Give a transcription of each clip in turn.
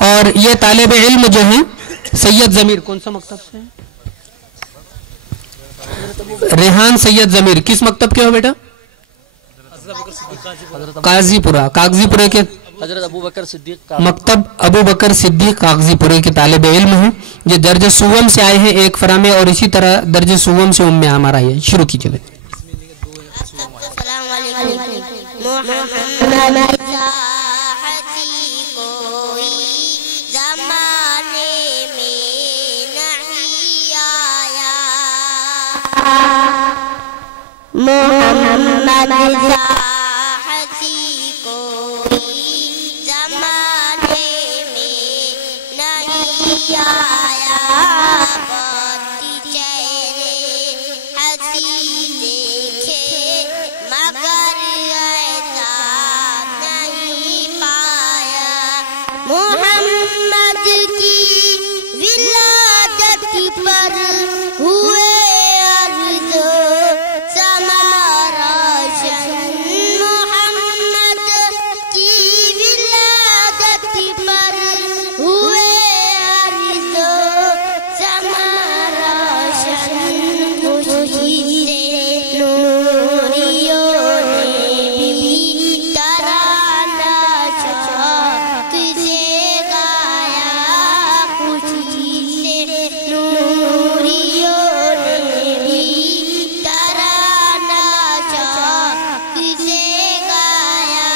اور یہ طالب علم جو ہیں سید ضمیر کون سا مکتب سے ہیں؟ ریحان سید ضمیر کس مکتب کے ہو بیٹا؟ قاضی پورہ کے حضرت ابو بکر صدیق مکتب ابو بکر صدیق قاضی پورے کے طالب علم ہیں. یہ درجہ سوم سے آئے ہیں ایک فرامے اور اسی طرح درجہ سوم سے ام عامر آئی ہے. شروع کیجئے. السلام علیکم. محمد ساحتی کوئی زمانے میں نہیں آیا. محمد ساحتی کوئی زمانے میں نہیں آیا. بہت چہرے ہنسی دیکھے مگر ایسا نہیں پایا. محمد کی ولادت پر ہوئے عرض سما روشن. محمد کی ولادت پر ہوئے عرض سما روشن. خوشی سے نوریوں نے بھی ترانہ شوق سے گایا. خوشی سے نوریوں نے بھی ترانہ شوق سے گایا.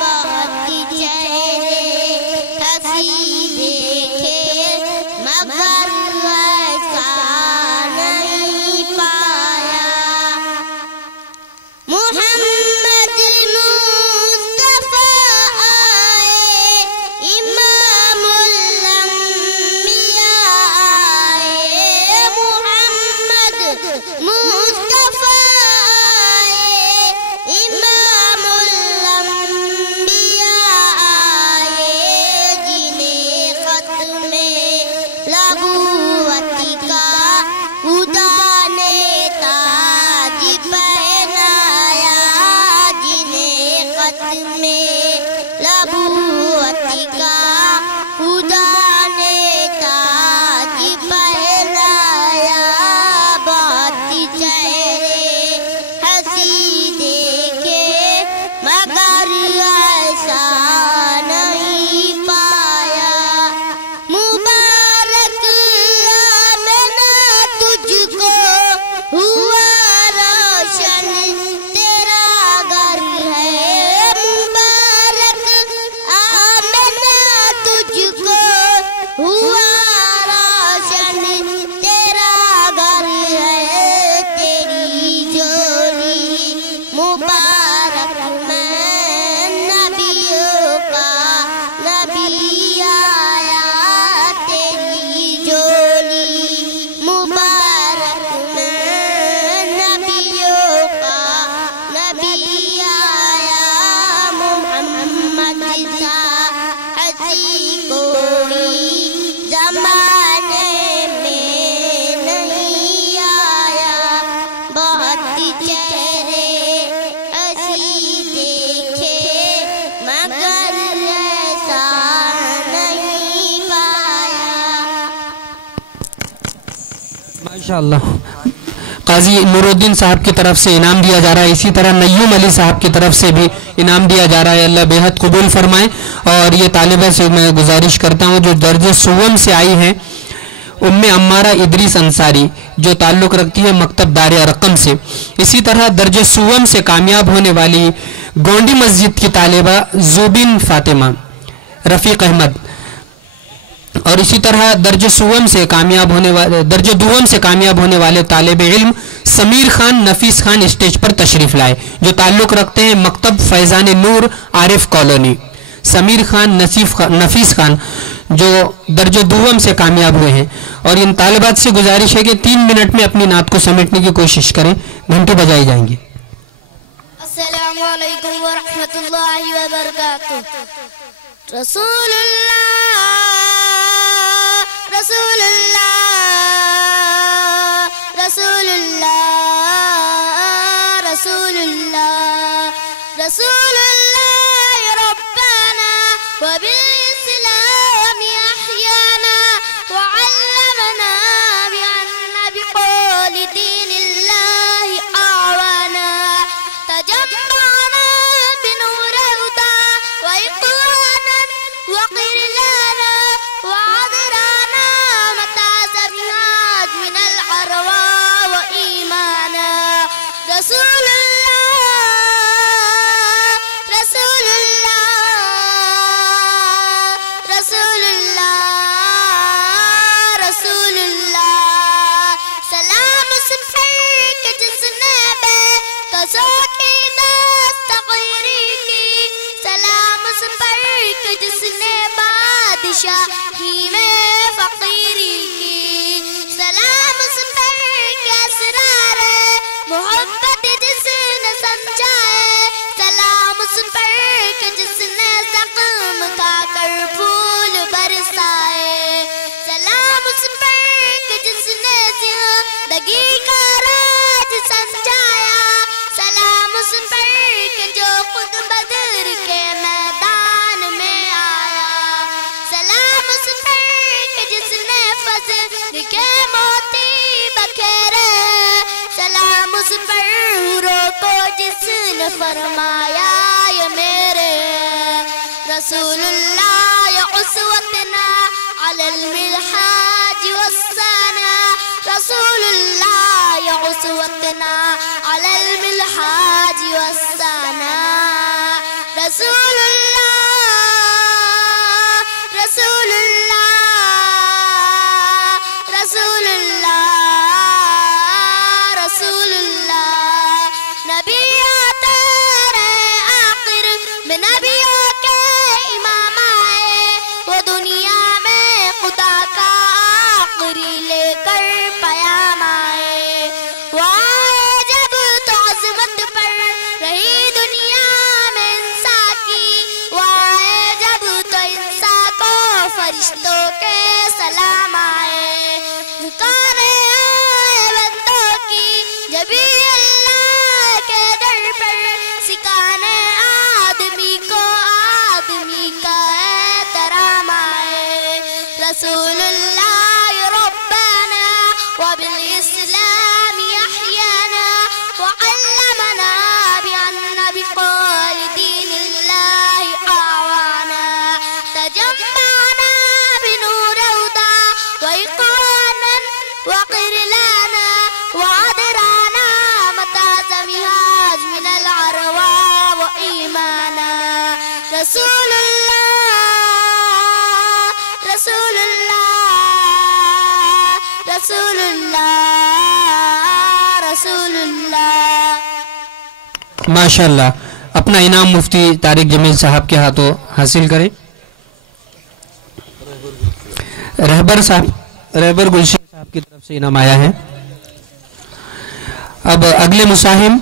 بہت چہرے ہنسی دیکھے مگر ایسا نہیں پایا. محمد مصطفیٰ آئے امام الانبیاء آئے. محمد مصطفیٰ آئے امام الانبیاء آئے. جنہیں ختم نبوت کا خدا نے تاج پہنایا. جنہیں ختم نبوت کا خدا نے تاج پہنایا. بہت چہرے ہنسی دیکھے مگر ایسا نہیں پایا. مبارک آمنہ تجھ کو ہوا روشن تیرا گھر ہے. مبارک آمنہ تجھ کو ہوا روشن تیرا گھر ہے. تیری جولی مبارک میں نبیوں کا نبی آیا. تیری جولی مبارک میں نبیوں کا نبی آیا. محمد ساحتی کوئی زمانے میں نہیں آیا. بہت چہرے ہنسی دیکھے مگر ایسا نہیں پایا. ماشاءاللہ. قاضی نور الدین صاحب کی طرف سے انعام دیا جا رہا ہے. اسی طرح نیوم علی صاحب کی طرف سے بھی انعام دیا جا رہا ہے. اللہ بے حد قبول فرمائے. اور یہ طالبہ سے میں گزارش کرتا ہوں جو درجہ سوم سے آئی ہیں ام عمارہ ادریس انصاری جو تعلق رکھتی ہے مکتب دار ارقم سے. اسی طرح درجہ سوم سے کامیاب ہونے والی گونڈی مسجد کی طالبہ زوبین فاطمہ رفیق احمد. اور اسی طرح درجہ دوم سے کامیاب ہونے والے طالب علم سمیر خان نفیس خان اسٹیج پر تشریف لائے جو تعلق رکھتے ہیں مکتب فیضان نور عارف کالونی. سمیر خان نفیس خان جو درجہ دوم سے کامیاب ہوئے ہیں. اور ان طالبات سے گزارش ہے کہ 3 منٹ میں اپنی نعت کو سمیٹنے کی کوشش کریں. گھنٹی بجائی جائیں گی. السلام علیکم ورحمۃ اللہ وبرکاتہ. رسول اللہ رسول اللہ رسول اللہ رسول اللہ رسول اللہ ربنا وبالإسلام تجمعنا بنور هدى وإقوانا وقر لنا وعذرانا متى زبناج من العروى وإيمانا رسول الله رسول الله رسول الله رسول الله سلام سفرك جسنا کسوٹی دست غیری کی سلام سفرک جس نے بادشاہی میں فقیری کی سلام سفرک اسرار محبت جس نے سمجھائے سلام سفرک جس نے زخم کھا کر پھول برسائے سلام سفرک جس نے زندگی کا راج سمجھایا سلام اس پر کہ جو خود بدر کے میدان میں آیا سلام اس پر کہ جس نے فضل کے موتی بکھیرے سلام اس پر حوروں کو جس نے فرمایا یہ میرے رسول اللہ یا اسوتنا علی الملحاج والثنا رسول اللہ یا اسوتنا علی الملحاج والثنا رسول اللہ رسول اللہ رسول اللہ رسول اللہ نبی آتے رہے آخر میں نبیوں کے امام آئے وہ دنیا میں خدا کا آخری لے کر پیام آئے وہ آئے جب تو عظمت پر رہی دنیا میں انسان کی وہ آئے جب تو انسان کو فرشتوں کے سلام آئے دکانے آئے بندوں کی جبھی اللہ کے در پر سکھانے آدمی کو آدمی کا احترام آئے رسول اللہ ربنا وبالإسلام يحيانا وعلمنا بأن بقول دين الله أعوانا تجمعنا بنور هدى وإقوانا وقر لنا وعذرانا متى زمهاج من العروى وإيمانا رسول الله رسول الله رسول اللہ رسول اللہ ماشاءاللہ اپنا انعام مفتی طارق جمیل صاحب کے ہاتھوں حاصل کریں رہبر گلشن صاحب کی طرف سے انعام آیا ہے اب اگلے مساہم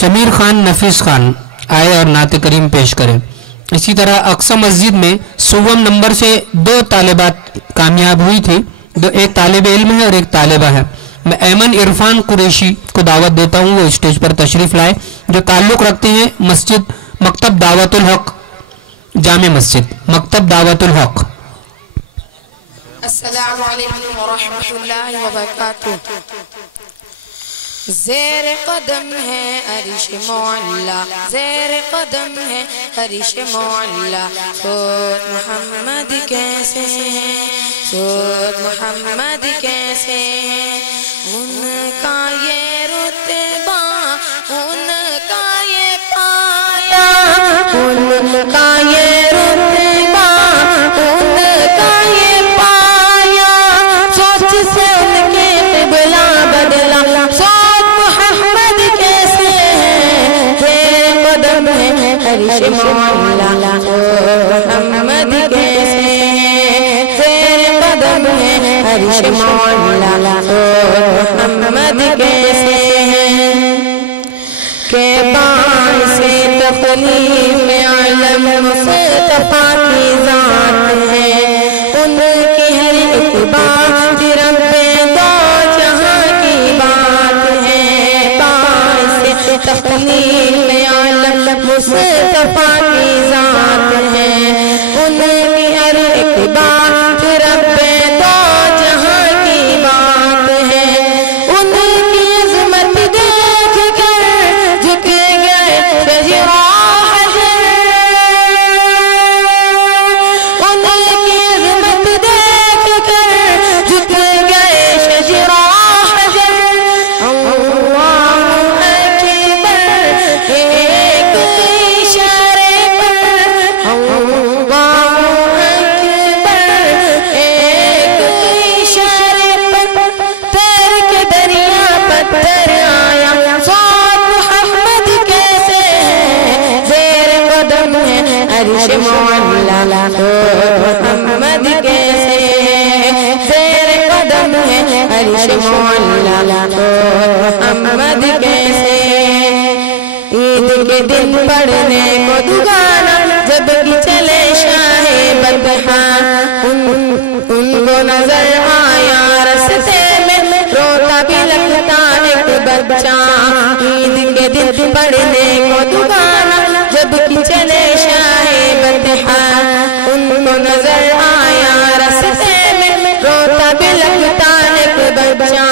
سمیر خان نفیس خان آئے اور نعت کریم پیش کریں اسی طرح اقصی مسجد میں 100 نمبر سے 2 طالبات کامیاب ہوئی تھی ایک طالب علم ہے اور ایک طالبہ ہے میں ایمن عرفان قریشی کو دعوت دیتا ہوں وہ اسٹیج پر تشریف لائے جو تعلق رکھتے ہیں مسجد مکتب دعوت الحق جامع مسجد مکتب دعوت الحق السلام علیکم ورحمۃ اللہ وبرکاتہ زیر قدم ہے عرش معلا زیر قدم ہے عرش معلا صوت محمد کیسے ہیں صوت محمد کیسے ہیں ان کا یہ رتبہ ان کا یہ پایا ان کا یہ رتبہ ان کا یہ پایا سوچ سے ان کے قبلہ بدلا عرش مولا محمد کیسے زیر قدم ہے عرش مولا محمد کیسے کہ باعث تخلیق عالم مصطفیٰ کی ذات ہے ان کی ہر ایک بات رب دو جہاں کی بات ہے باعث تخلیق عالم مصطفیٰ کی ذات ہے ان کی ہر ایک بات رب دو جہاں کی بات ہے ان کی عظمت محمد کے زیر قدم ہے عرش مولا محمد کے عید کے دن پڑھنے کو دگانا جب کہ چلے شاہ بدہا ان کو نظر آیا رستے میں روتا بھی لگتا ایک بچہ عید کے دن پڑھنے کو دگانا جب کہ چلے شاہ بدہا ان کو نظر آیا رستے میں روتا بھی لگتا ایک بچہ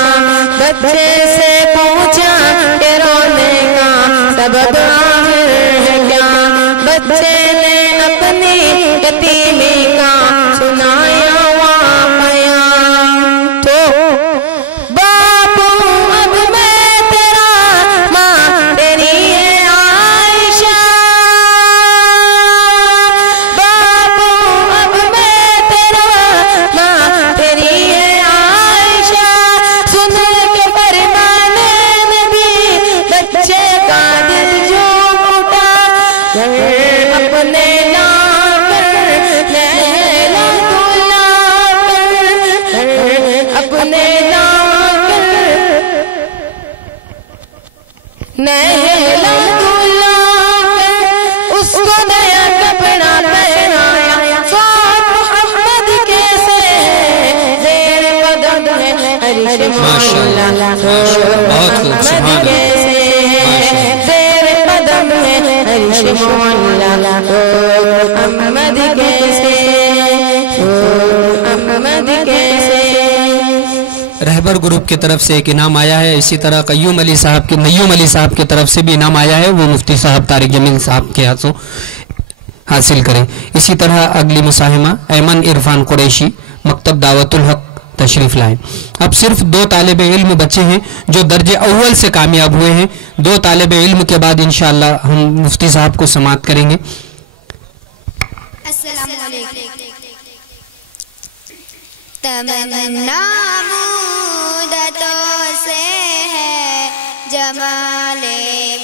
بچے سے پوچھا کہ رونے کا سبب آخر ہے کیا بچے نے اپنی یتیمی کا سنایا واقعہ تو باپو اب میں تیرا ماں تیری ہے عائشہ باپو اب میں تیرا ماں تیری ہے عائشہ سن کے فرمانے نبی بچے کا دل جو ٹوٹا اپنے لا کر نہلا دھلا کر اپنے لا کر نہلا دھلا کر اس کو نیا کپڑا پہنایا ساتھ محمد کے سے زیر قدم ہے عرش مولا محمد کے سے زیر قدم ہے عرش مولا محمد کے سے محمد کے سے رہبر گروپ کی طرف سے ایک انعام آیا ہے. اسی طرح قیوم علی صاحب کی نیوم علی صاحب کی طرف سے بھی انعام آیا ہے, وہ مفتی صاحب طارق جمیل صاحب کے ہاتھوں حاصل کریں. اسی طرح اگلی مساہمہ ایمن عرفان قریشی مکتب دعوت الحق تشریف لائیں. اب صرف 2 طالب علم بچے ہیں جو درجے اول سے کامیاب ہوئے ہیں. 2 طالب علم کے بعد انشاءاللہ ہم مفتی صاحب کو سماعت کریں گے. السلام علیکم. تمنا مودتوں سے ہے جمال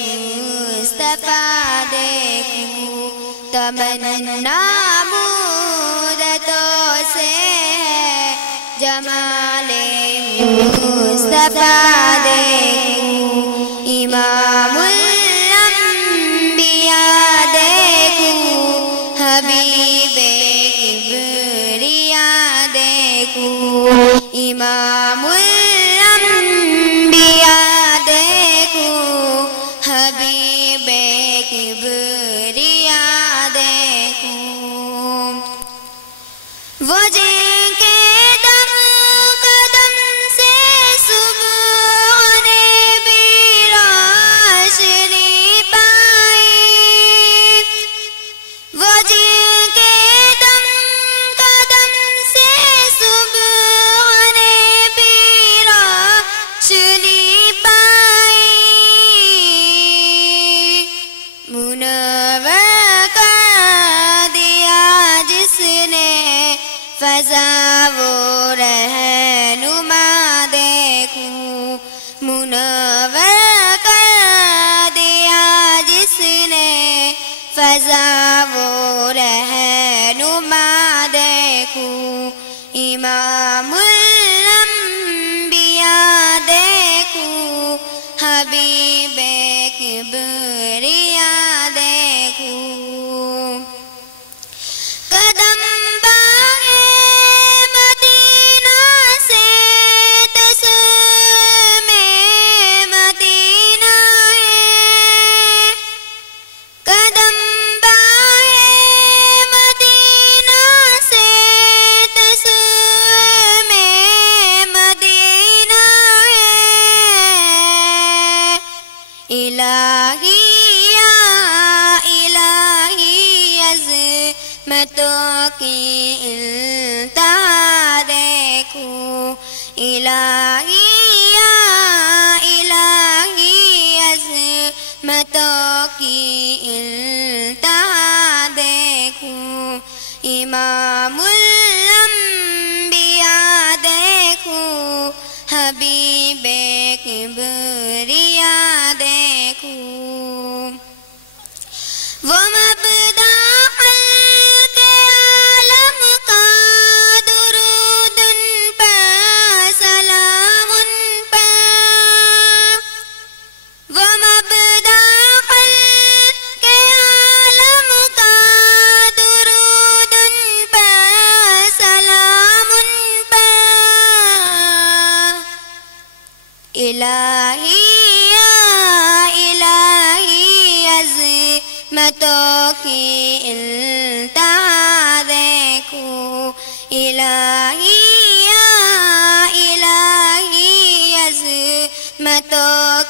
مصطفیٰ دیکھوں تمنا مودتوں سے ہے جمال مصطفیٰ دیکھوں امام الانبیاء دیکھوں حبیب کبریا دیکھوں امام الانبیاء دیکھوں حبیب کبریا دیکھوں وہ جن کے دم قدم سے صبح نے بھی روشنی پائی وہ جن کے دم قدم سے صبح نے بھی روشنی پائی منور کر دیا جس نے فضا وہ رہنما دیکھوں منور کر دیا جس نے فضا وہ رہنما دیکھوں امام الانبیاء دیکھوں حبیب کبریا دیکھوں قدم باغے مدینہ سے تسم مدینہ ہے قدم باغے مدینہ سے تسم مدینہ ہے الہی یا الہی عظمتوں کی انتہا دیکھوں الہی یا الہی عظمتوں کی انتہا دیکھوں امام الانبیاء دیکھوں حبیب کبریا دیکھوں وہ مبدأ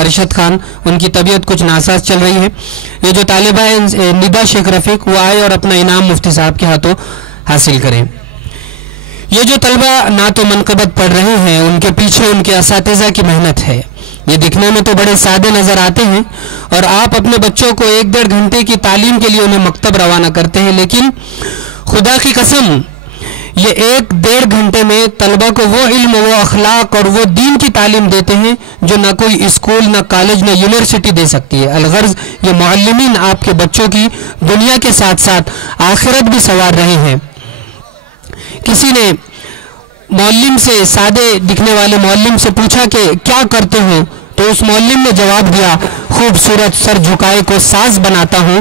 ارشد خان، ان کی طبیعت کچھ ناساز چل رہی ہے. یہ جو طالبہ ہیں ندا شیخ رفیق، وہ آئے اور اپنا انعام مفتی صاحب کے ہاتھوں حاصل کریں. یہ جو طلبہ نعت و منقبت پڑھ رہے ہیں ان کے پیچھے ان کے اساتذہ کی محنت ہے. یہ دکھنے میں تو بڑے سادے نظر آتے ہیں اور آپ اپنے بچوں کو 1-1.5 گھنٹے کی تعلیم کے لیے انہیں مکتب روانہ کرتے ہیں، لیکن خدا کی قسم یہ 1-1.5 گھنٹے میں طلبہ کو وہ علم، وہ اخلاق اور وہ دین کی تعلیم دیتے ہیں جو نہ کوئی اسکول، نہ کالج، نہ یونیورسٹی دے سکتی ہے. الغرض یہ معلمین آپ کے بچوں کی دنیا کے ساتھ ساتھ آخرت بھی سنوار رہے ہیں. کسی نے معلم سے، سادے دکھنے والے معلم سے پوچھا کہ کیا کرتے ہو؟ تو اس معلم نے جواب دیا، خوبصورت سر جھکائے کو ساز بناتا ہوں،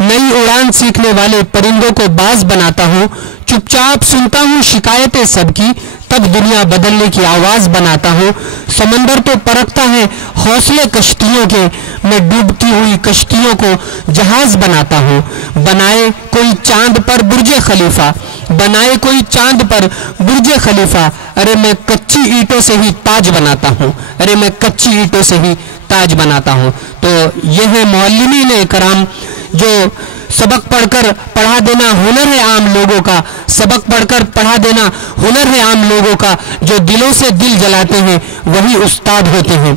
نئی اڑان سیکھنے والے پرندوں کو باز بناتا ہوں، چپ چاپ سنتا ہوں شکایتیں سب کی، تب دنیا بدلنے کی آواز بناتا ہوں. سمندر تو پرکھتا ہے حوصلے کشتیوں کے، میں ڈوبتی ہوئی کشتیوں کو جہاز بناتا ہوں. بنائے کوئی چاند پر برج خلیفہ، بنائے کوئی چاند پر برج خلیفہ، ارے میں کچی اینٹوں سے ہی تاج بناتا ہوں، ارے میں کچی اینٹوں سے ہی تاج بناتا ہوں. تو یہ ہے معلمین کرام جو سبق پڑھ کر پڑھا دینا ہنر ہے عام لوگوں کا، سبق پڑھ کر پڑھا دینا ہنر ہے عام لوگوں کا، جو دلوں سے دل جلاتے ہیں وہی استاد ہوتے ہیں.